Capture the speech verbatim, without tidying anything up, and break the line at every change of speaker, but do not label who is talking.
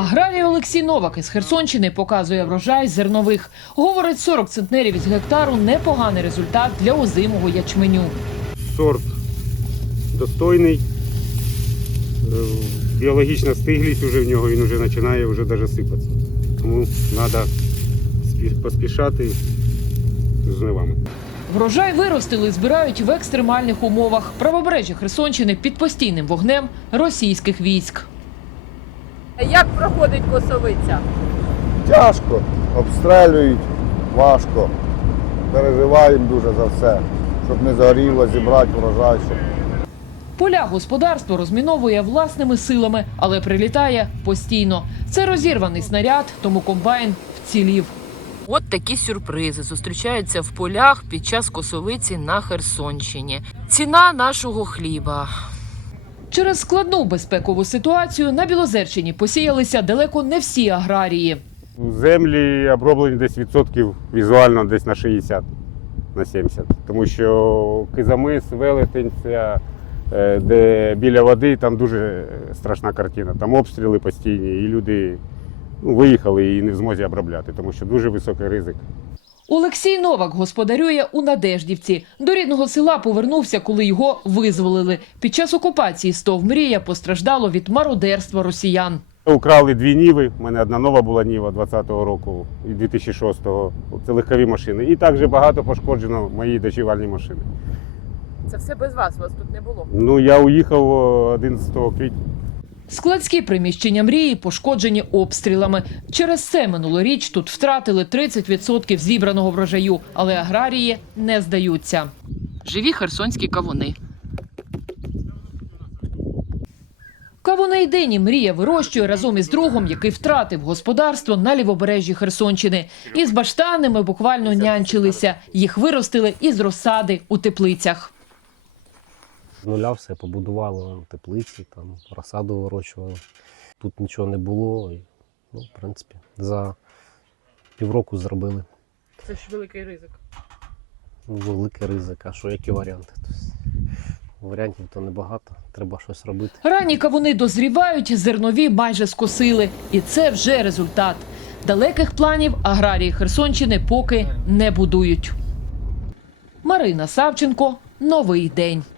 Аграрій Олексій Новак із Херсонщини показує врожай зернових. Говорить, сорок центнерів із гектару – непоганий результат для озимого ячменю.
Сорт достойний, біологічна стиглість вже в нього, він вже починає вже навіть сипатися. Тому треба поспішати з жнивами.
Врожай виростили і збирають в екстремальних умовах. Правобережжя Херсонщини під постійним вогнем російських військ.
Як проходить косовиця?
Тяжко, обстрілюють, важко. Переживаємо дуже за все, щоб не загоріло, зібрати врожай. Щоб...
Поля господарство розміновує власними силами, але прилітає постійно. Це розірваний снаряд, тому комбайн вцілів. От такі сюрпризи зустрічаються в полях під час косовиці на Херсонщині. Ціна нашого хліба. Через складну безпекову ситуацію на Білозерщині посіялися далеко не всі аграрії.
Землі оброблені десь відсотків візуально десь на шістдесят, на сімдесят. Тому що Кизамис, Велетенця, де біля води, там дуже страшна картина. Там обстріли постійні і люди ну, виїхали і не в змозі обробляти, тому що дуже високий ризик.
Олексій Новак господарює у Надеждівці. До рідного села повернувся, коли його визволили. Під час окупації стов Мрія постраждало від мародерства росіян.
Украли дві ніви, у мене одна нова була ніва двадцятого року і дві тисячі шостого. Це легкові машини. І також багато пошкоджено мої дочівальні машини.
Це все без вас, вас тут не було?
Ну, я уїхав одинадцятого квітня.
Складські приміщення Мрії пошкоджені обстрілами. Через це минулоріч тут втратили тридцять відсотків зібраного врожаю, але аграрії не здаються. Живі херсонські кавуни. Кавуни й дині Мрія вирощує разом із другом, який втратив господарство на лівобережжі Херсонщини. Із баштанами буквально нянчилися. Їх виростили із розсади у теплицях.
З нуля все побудували, теплиці, там, розсаду вирощували. Тут нічого не було. І, ну, в принципі, за півроку зробили.
Це ж великий ризик.
Великий ризик, а що, які варіанти? Тобто, варіантів то небагато, треба щось робити.
Ранні кавуни дозрівають, зернові майже скосили. І це вже результат. Далеких планів аграрії Херсонщини поки не будують. Марина Савченко. Новий день.